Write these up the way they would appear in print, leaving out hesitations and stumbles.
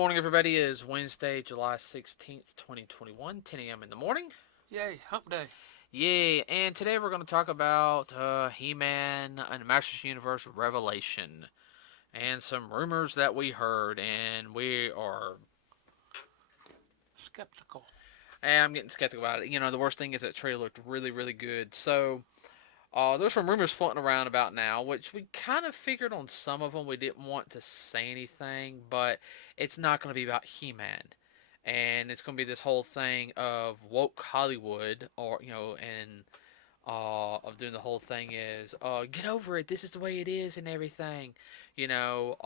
morning, everybody. It is Wednesday, July 16th, 2021, 10 a.m. in the morning. Yay, hump day. Yay, and today we're going to talk about He-Man and the Masters Universe Revelation and some rumors that we heard, and we are... Skeptical. I'm getting skeptical about it. You know, the worst thing is that trailer looked really, really good. So, there's some rumors floating around about now, which we kind of figured on some of them. We didn't want to say anything, but it's not going to be about He-Man. And it's going to be this whole thing of woke Hollywood, or, and of doing the whole thing is, get over it, this is the way it is, and everything. You know,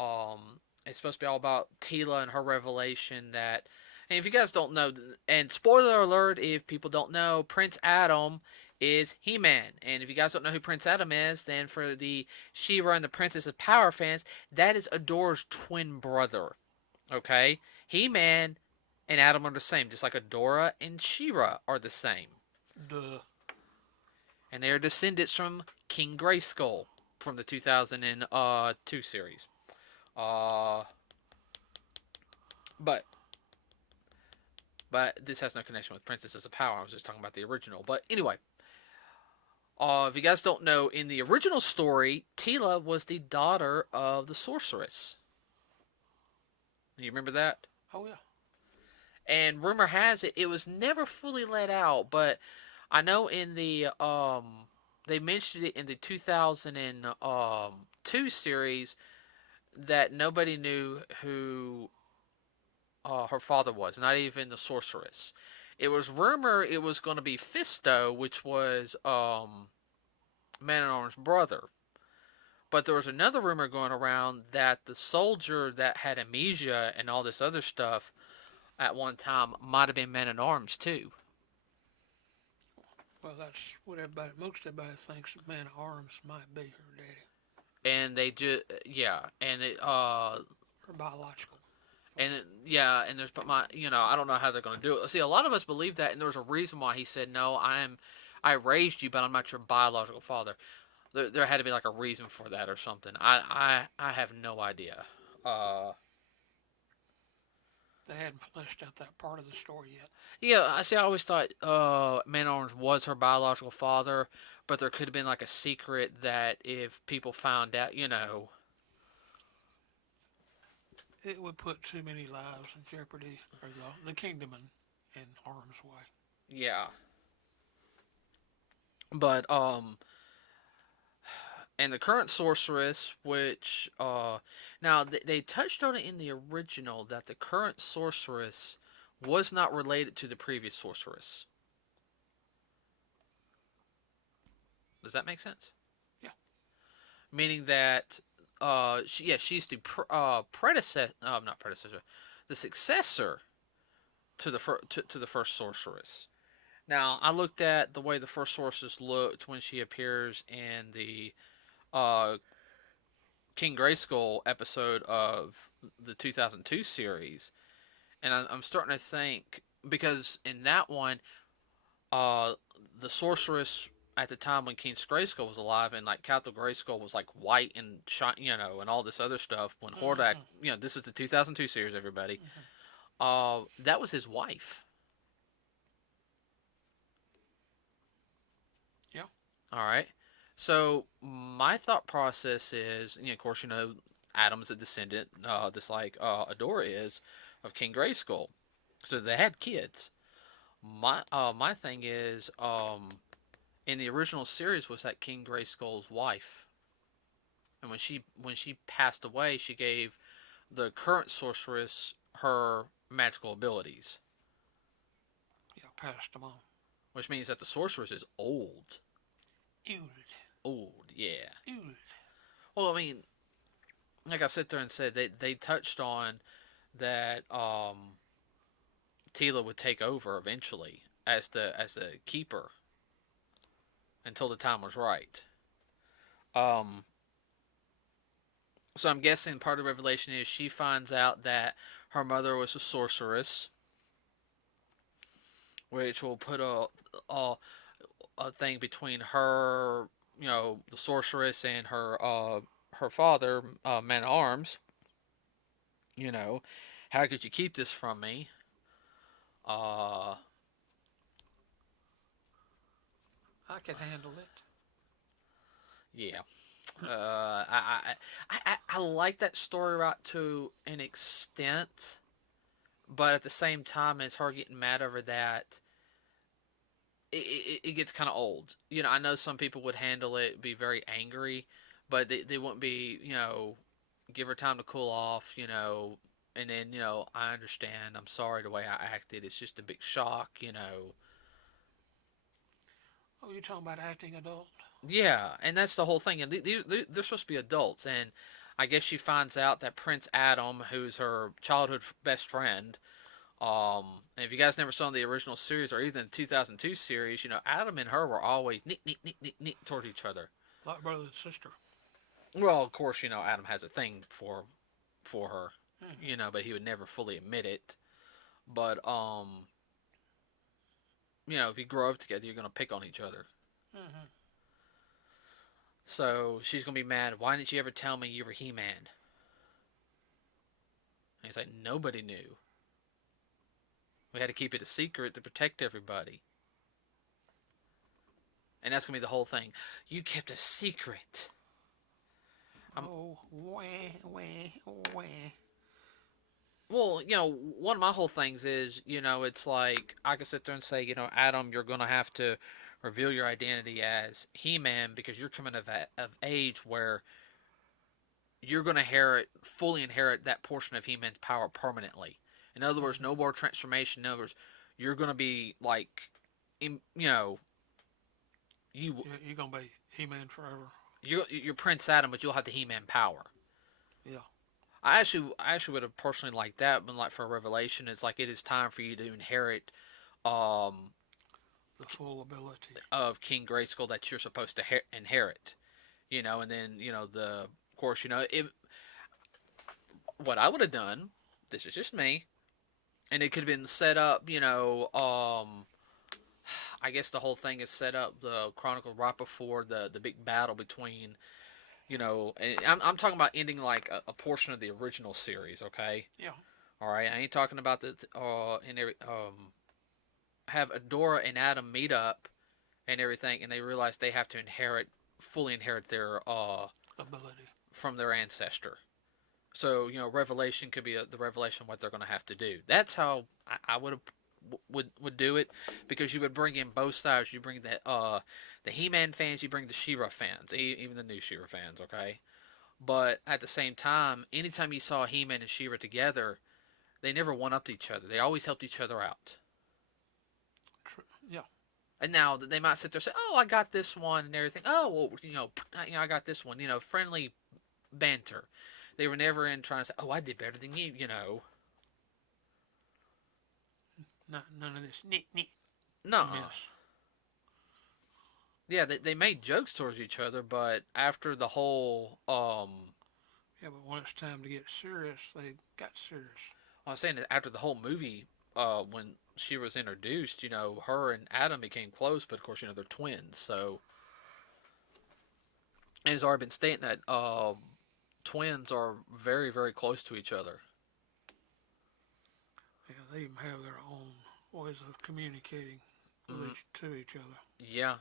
it's supposed to be all about Tila and her revelation that. And if you guys don't know, and spoiler alert if people don't know, Prince Adam is He-Man. And if you guys don't know who Prince Adam is, then for the She-Ra and the Princess of Power fans, that is Adora's twin brother. Okay? He-Man and Adam are the same, just like Adora and She-Ra are the same. Duh. And they are descendants from King Grayskull from the 2002 series. Uh, but but this has no connection with Princesses of Power. I was just talking about the original. But anyway, if you guys don't know, in the original story, Tila was the daughter of the sorceress. You remember that? Oh, yeah. And rumor has it, it was never fully let out, but I know in the they mentioned it in the 2002 series that nobody knew who her father was, not even the sorceress. It was rumor it was going to be Fisto, which was Man at Arm's brother. But there was another rumor going around that the soldier that had amnesia and all this other stuff at one time might have been Man at Arms too. Well, that's what most everybody thinks that Man at Arms might be her daddy. And they just and it Her biological. and there's but my I don't know how they're going to do it. See, a lot of us believe that, and there's a reason why he said no. I raised you, but I'm not your biological father. There had to be like a reason for that or something. I have no idea. Uh, They hadn't fleshed out that part of the story yet. yeah, I see. I always thought Man Orange was her biological father, but there could have been like a secret that if people found out, It would put too many lives in jeopardy, or the kingdom in harm's way. yeah. But and the current sorceress, which now they touched on it in the original that the current sorceress was not related to the previous sorceress. Does that make sense? Yeah. Meaning that she's the predecessor, not predecessor, the successor to to the first sorceress. Now I looked at the way the first sorceress looked when she appears in the uh, King Grayskull episode of the 2002 series, and I'm starting to think because in that one, uh, the sorceress at the time when King Grayskull was alive and like Capital Grayskull was like white and and all this other stuff. When Hordak, Mm-hmm. this is the 2002 series, everybody. Mm-hmm. That was his wife. Yeah. All right. So my thought process is, of course, Adam's a descendant, just like Adora is, of King Grayskull. So they had kids. My thing is, in the original series, was that King Grayskull's wife, and when she passed away, she gave the current sorceress her magical abilities, Yeah, passed them on. which means that the sorceress is old. Old. Old, yeah. Old. Well, I mean, like I sit there and said, they touched on that Tila would take over eventually as the keeper until the time was right. Um, so I'm guessing part of the revelation is she finds out that her mother was a sorceress, which will put a, a thing between her, the sorceress and her father, Man at Arms, you know, How could you keep this from me? Uh, I can handle it. yeah. I like that story right to an extent, but at the same time, as her getting mad over that, it gets kind of old. I know some people would handle it, be very angry, but they wouldn't be, give her time to cool off, and then, I understand, I'm sorry the way I acted, it's just a big shock. Oh, you're talking about acting adult? Yeah, and that's the whole thing. And they're supposed to be adults, and I guess she finds out that Prince Adam, who's her childhood best friend, and if you guys never saw the original series or even the 2002 series, Adam and her were always neat towards each other. Like brother and sister. Well, of course, Adam has a thing for her, Mm-hmm. but he would never fully admit it. But if you grow up together, you're gonna pick on each other. Mm-hmm. So she's gonna be mad. Why didn't you ever tell me you were He-Man? And he's like, nobody knew. We had to keep it a secret to protect everybody. And that's gonna be the whole thing. You kept a secret. Oh, wah, wah, wah. Well, one of my whole things is, it's like I could sit there and say, Adam, you're gonna have to reveal your identity as He-Man because you're coming of age where you're gonna fully inherit that portion of He-Man's power permanently. In other words, Mm-hmm. no more transformation. In other words, you're gonna be like, you You're gonna be He-Man forever. you're Prince Adam, but you'll have the He-Man power. Yeah. I actually would have personally liked that, but like for a revelation, it's like it is time for you to inherit um The full ability. of King Grayskull that you're supposed to inherit. And then of course what I would have done. This is just me, and it could have been set up. I guess the whole thing is set up the Chronicle right before the big battle between and I'm talking about ending like a portion of the original series, okay? Yeah. All right, I ain't talking about the and every have Adora and Adam meet up and everything, and they realize they have to fully inherit their Ability. from their ancestor. So Revelation could be the revelation of what they're going to have to do. That's how I would do it, because you would bring in both sides. You bring the He-Man fans, you bring the She-Ra fans, even the new She-Ra fans, okay? But at the same time, anytime you saw He-Man and She-Ra together, they never one-upped each other. They always helped each other out. Yeah. And now they might sit there and say, "Oh, I got this one," and everything. Oh, well, I got this one. Friendly banter. They were never in trying to say, "Oh, I did better than you." None of this neat neat No. mess. Yeah, they made jokes towards each other, but after the whole Yeah, but when it's time to get serious, they got serious. I'm saying that after the whole movie, when she was introduced, her and Adam became close, but of course, they're twins, so and it's already been stated that twins are very, very close to each other. Yeah, they even have their own ways of communicating with Mm, to each other. yeah,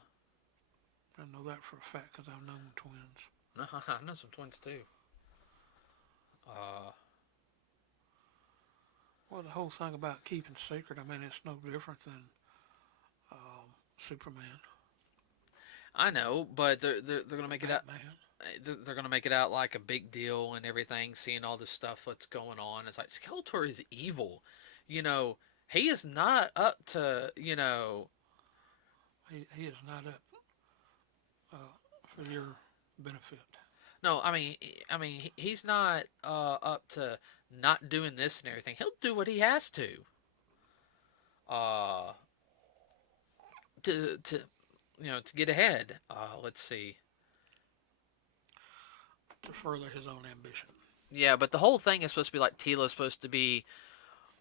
I know that for a fact because I've known twins. I know some twins too. Uh, Well, the whole thing about keeping secret, I mean, it's no different than Superman, I know, but they're gonna make it out. Batman. They're gonna make it out like a big deal and everything. Seeing all this stuff that's going on, it's like Skeletor is evil. You know, he is not up to. He is not up for your benefit. No, he's not up to not doing this and everything. He'll do what he has uh, to to get ahead. Let's see. To further his own ambition. Yeah, but the whole thing is supposed to be like Tila's supposed to be.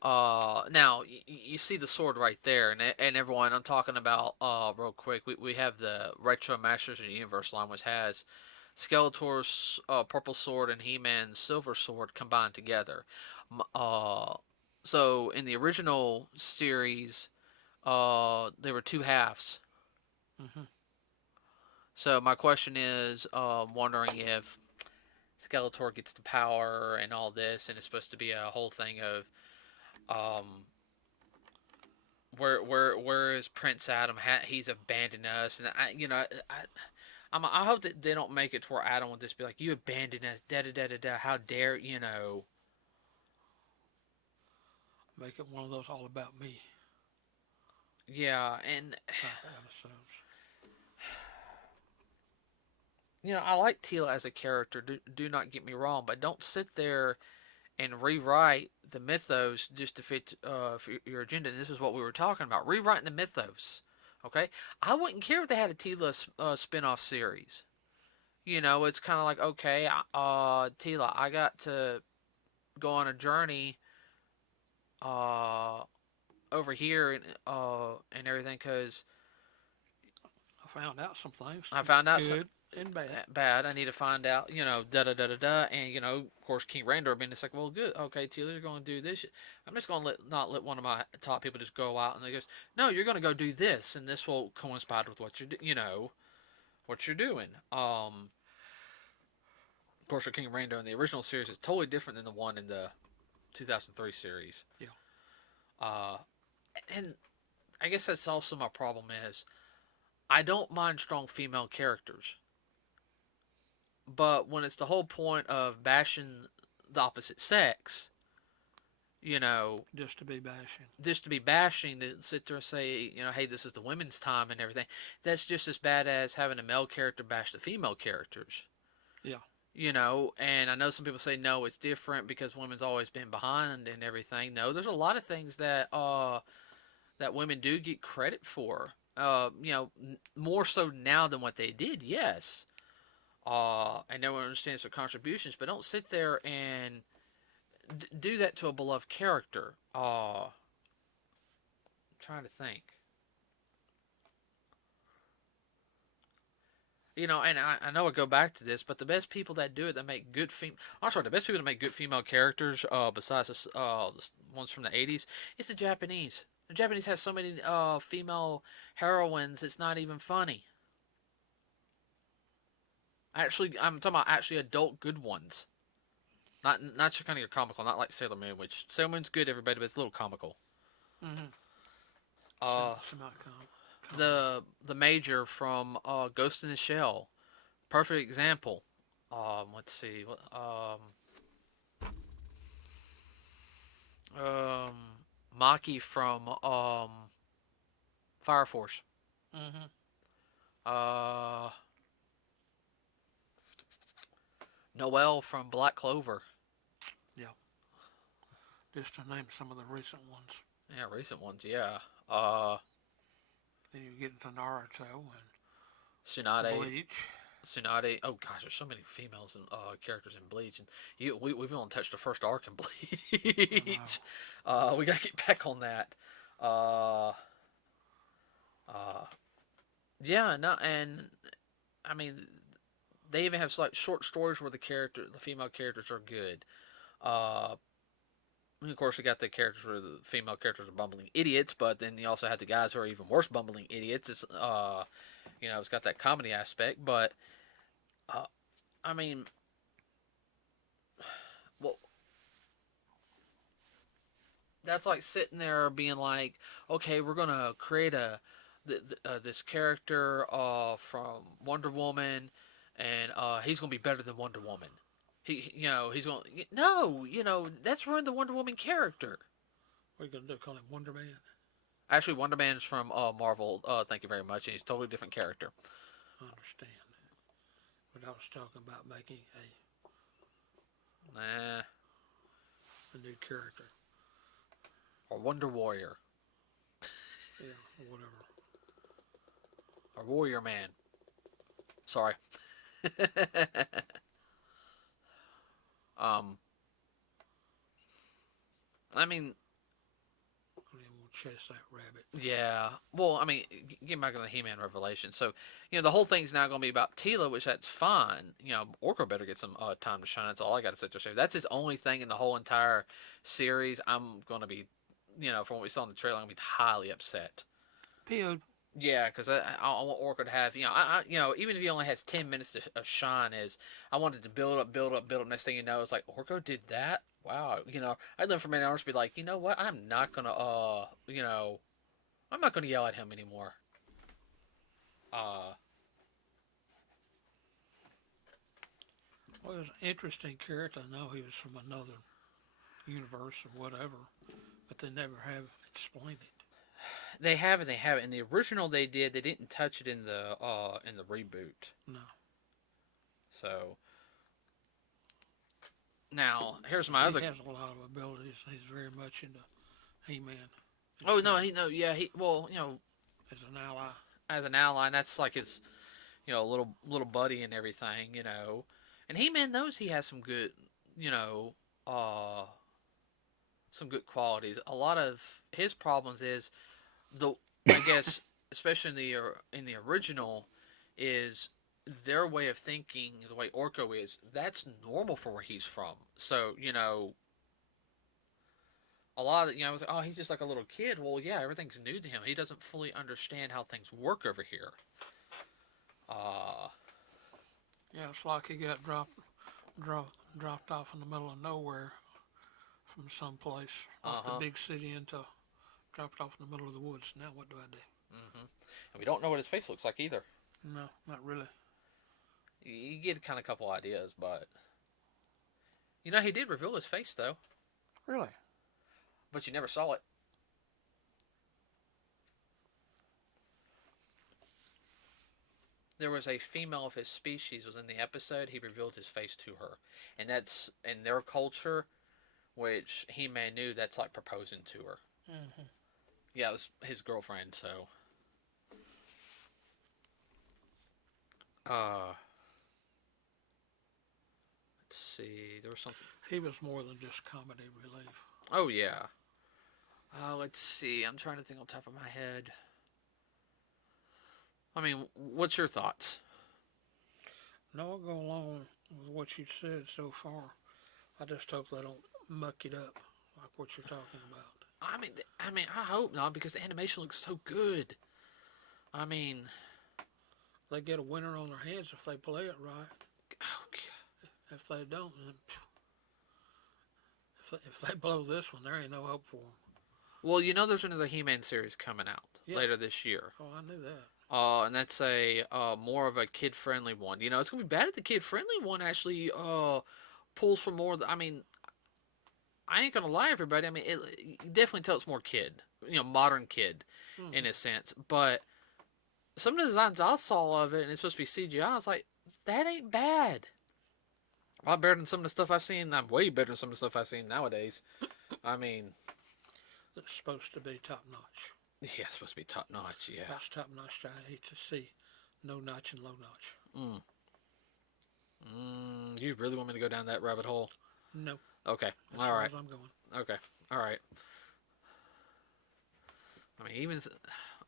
Now you see the sword right there, and everyone I'm talking about. Real quick, we have the Retro Masters of the Universe line, which has Skeletor's purple sword and He-Man's silver sword combined together. So in the original series, there were two halves. Mm-hmm. So my question is, wondering if Skeletor gets the power and all this, and it's supposed to be a whole thing of, um, where is Prince Adam? He's abandoned us, and I hope that they don't make it to where Adam will just be like, "You abandoned us, da da da da da. How dare you know?" Make it one of those all about me Yeah, and type episodes. I like Teela as a character. Do not get me wrong, but don't sit there and rewrite the mythos just to fit your agenda. And this is what we were talking about: rewriting the mythos. Okay, I wouldn't care if they had a Teela spin-off series. It's kind of like, okay, Teela, I got to go on a journey uh, over here and everything because I found out some things, I found out good and bad. bad. I need to find out, da da da da da. And, of course, King Randor being just like, well, good. Okay, Teela, you're going to do this. I'm just going to not let one of my top people just go out and they goes, no, you're going to go do this. And this will coincide with what what you're doing. Of course, your King Randor in the original series is totally different than the one in the 2003 series. Yeah. Uh, and I guess that's also my problem is I don't mind strong female characters. But when it's the whole point of bashing the opposite sex, you know, Just to be bashing. just to be bashing, to sit there and say, hey, this is the women's time and everything, that's just as bad as having a male character bash the female characters. Yeah. And I know some people say no, it's different because women's always been behind and everything. No, there's a lot of things that women do get credit for. More so now than what they did. Yes, and everyone understands their contributions, but don't sit there and do that to a beloved character. I'm trying to think. And I know I go back to this, but the best people that do it that make good I'm sorry, the best people that make good female characters, besides the ones from the '80s, it's the Japanese. The Japanese have so many female heroines, it's not even funny. Actually, I'm talking about actually adult good ones. Not your kind of your comical, not like Sailor Moon, which Sailor Moon's good, everybody, but it's a little comical. Mm-hmm. Uh, the Major from Ghost in the Shell, perfect example. Let's see, um, Maki from Fire Force. Mm-hmm. Uh, Noelle from Black Clover. Yeah. Just to name some of the recent ones. Yeah, recent ones. Yeah. Then you get into Naruto and Tsunade. Bleach. Tsunade. Oh gosh, there's so many females and characters in Bleach, and we've only touched the first arc in Bleach. We gotta get back on that. Uh, uh, yeah, no, and I mean, they even have like short stories where the female characters are good. Uh, and of course, we got the characters where the female characters are bumbling idiots, but then you also have the guys who are even worse bumbling idiots. It's got that comedy aspect, but uh, I mean, well, that's like sitting there being like, okay, we're gonna create this character from Wonder Woman, and he's gonna be better than Wonder Woman. He's going no, that's ruined the Wonder Woman character. What are you gonna do? Call him Wonder Man? Actually, Wonder Man's from Marvel. Thank you very much. And he's a totally different character. I understand. But I was talking about making Nah. a new character. Or Wonder Warrior. Yeah, whatever. Or Warrior Man. Sorry. I mean, chase that rabbit. Yeah. Well, I mean, getting back to the He-Man revelation. So, the whole thing's now going to be about Tila, which that's fine. Orko better get some time to shine. That's all I got to say to say. That's his only thing in the whole entire series. I'm going to be, from what we saw in the trailer, I'm going to be highly upset. PO. Yeah, because I want Orko to have, even if he only has 10 minutes of shine, I wanted to build up, build up, build up. Next thing you know, it's like, Orko did that? Wow. I'd live for many hours to be like, you know what? I'm not going to, I'm not going to yell at him anymore. Well, he was an interesting character. I know he was from another universe or whatever, but they never have explained it. They have it. They have it. In the original, they did. They didn't touch it in the reboot. No. So now here's my other. He has a lot of abilities. He's very much into He-Man. Oh no, he well, as an ally. As an ally, and that's like his, little buddy and everything, And He-Man knows he has some good, some good qualities. A lot of his problems is I guess, especially in the original, is their way of thinking, the way Orko is. That's normal for where he's from. So a lot of I was like, oh, he's just like a little kid. Well, yeah, everything's new to him. He doesn't fully understand how things work over here. Yeah, it's like he got dropped off in the middle of nowhere from someplace, like the big city, into dropped off in the middle of the woods. Now what do I do? Mm-hmm. And we don't know what his face looks like either. No, not really. You get kind of a couple ideas, but he did reveal his face though. Really? But you never saw it. There was a female of his species was in the episode. He revealed his face to her, and that's in their culture, which He-Man knew. That's like proposing to her. Mm-hmm. Yeah, it was his girlfriend. So, let's see. There was something. He was more than just comedy relief. Oh yeah. Let's see. I'm trying to think on top of my head. I mean, what's your thoughts? No, I'll go along with what you said so far. I just hope they don't muck it up like what you're talking about. I mean, I hope not, because the animation looks so good. I mean, they get a winner on their hands if they play it right. Oh God. If they don't, then if they blow this one, there ain't no hope for them. Well, there's another He-Man series coming out later this year. Oh, I knew that. And that's a more of a kid-friendly one. It's gonna be bad if the kid-friendly one actually pulls from more. I mean, I ain't gonna lie, everybody. I mean, it definitely tells more kid, modern kid, in a sense. But some of the designs I saw of it, and it's supposed to be CGI, I was like, that ain't bad. A lot better than some of the stuff I've seen. I'm way better than some of the stuff I've seen nowadays. I mean, it's supposed to be top notch. Yeah, it's supposed to be top notch. Yeah, that's top notch. I hate to see no notch and low notch. You really want me to go down that rabbit hole? No. Okay. As far as I'm going. Okay. All right. I mean,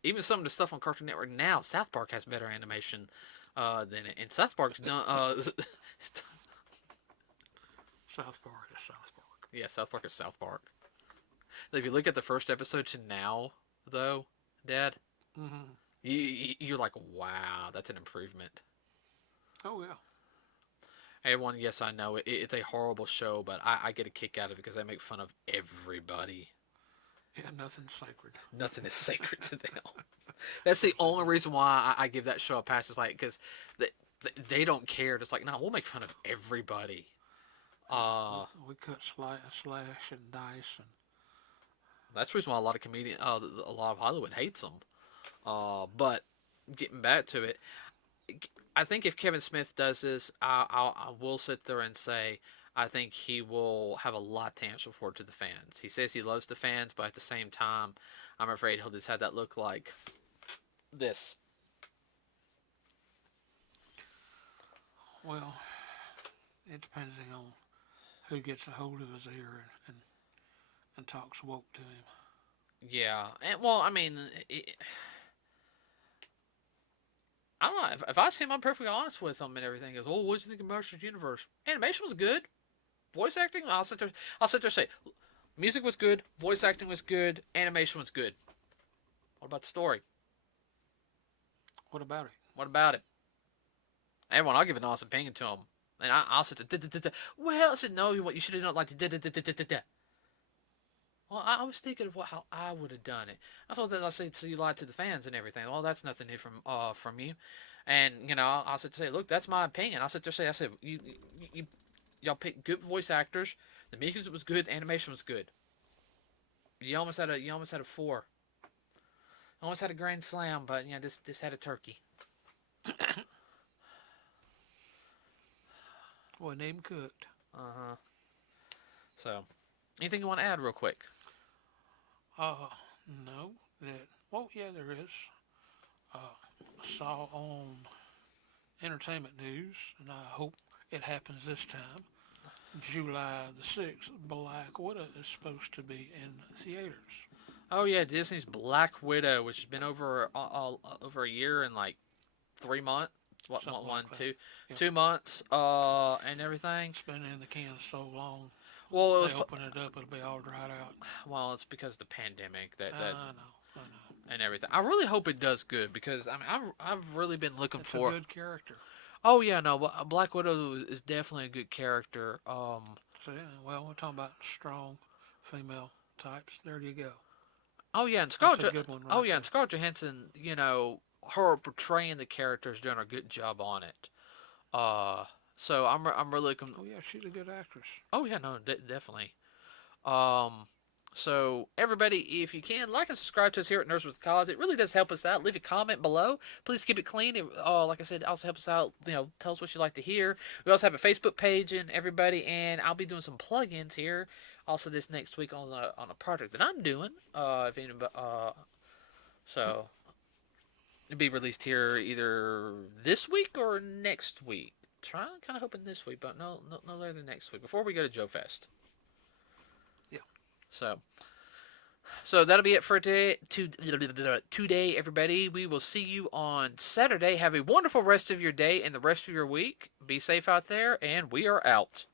even some of the stuff on Cartoon Network now, South Park has better animation than it. And South Park's done. South Park is South Park. Yeah, South Park is South Park. If you look at the first episode to now, though, Dad, you're like, wow, that's an improvement. Oh, yeah. Everyone, yes, I know it's a horrible show, but I get a kick out of it because they make fun of everybody. Yeah, nothing's sacred. Nothing is sacred to them. That's the only reason why I give that show a pass. Is like because they don't care. It's like, no, we'll make fun of everybody. We cut slash and dice, and that's the reason why a lot of a lot of Hollywood hates them. But getting back to it, I think if Kevin Smith does this, I will sit there and say I think he will have a lot to answer for to the fans. He says he loves the fans, but at the same time, I'm afraid he'll just have that look like this. Well, it depends on who gets a hold of his ear and talks woke to him. Yeah, and well, I mean, I don't know if I seem I'm perfectly honest with them and everything. Goes, oh, what do you think of Monsters Universe? Animation was good. Voice acting, I'll sit there and say, music was good, voice acting was good, animation was good. What about the story? What about it? What about it? Everyone, I'll give an honest opinion to them. And I'll sit there, well, I said, no, what you should have done, like, well, I was thinking of how I would have done it. I thought that I said, so you lied to the fans and everything. Well, that's nothing new from you. And, I said, say, look, that's my opinion. I sit there say, I said, y'all picked good voice actors. The music was good. The animation was good. You almost had a 4. Almost had a grand slam, but this had a turkey. Wasn't even cooked. Uh-huh. So, anything you want to add real quick? No. Well, yeah, there is. I saw on entertainment news, and I hope it happens this time. July the 6th, Black Widow is supposed to be in theaters. Oh yeah, Disney's Black Widow, which has been over a year and like 3 months. What Something one, like two, that. Yep. 2 months, and everything. It's been in the can so long. Well, They open it up, it'll be all dried out. well, it's because of the pandemic that I know. and everything. I really hope it does good because I mean I've really been looking It's for. a good character. Oh yeah, no, Black Widow is definitely a good character. So yeah, well, we're talking about strong female types. There you go. Oh yeah, and That's a good one. Oh Right yeah, there. and Scarlett Johansson, her portraying the character is doing a good job on it. Uh, so I'm really Oh yeah, she's a good actress. oh yeah, no, definitely. Um, so everybody, if you can, like and subscribe to us here at Nerds with Cause. It really does help us out. Leave a comment below. Please keep it clean. Like I said, it also helps us out. Tell us what you like to hear. We also have a Facebook page and everybody, and I'll be doing some plugins here. Also, this next week on a project that I'm doing. If anybody, so it'll be released here either this week or next week. Trying, kind of hoping this week, but no later than next week. Before we go to Joe Fest. Yeah. So that'll be it for today. Today, everybody. We will see you on Saturday. Have a wonderful rest of your day and the rest of your week. Be safe out there, and we are out.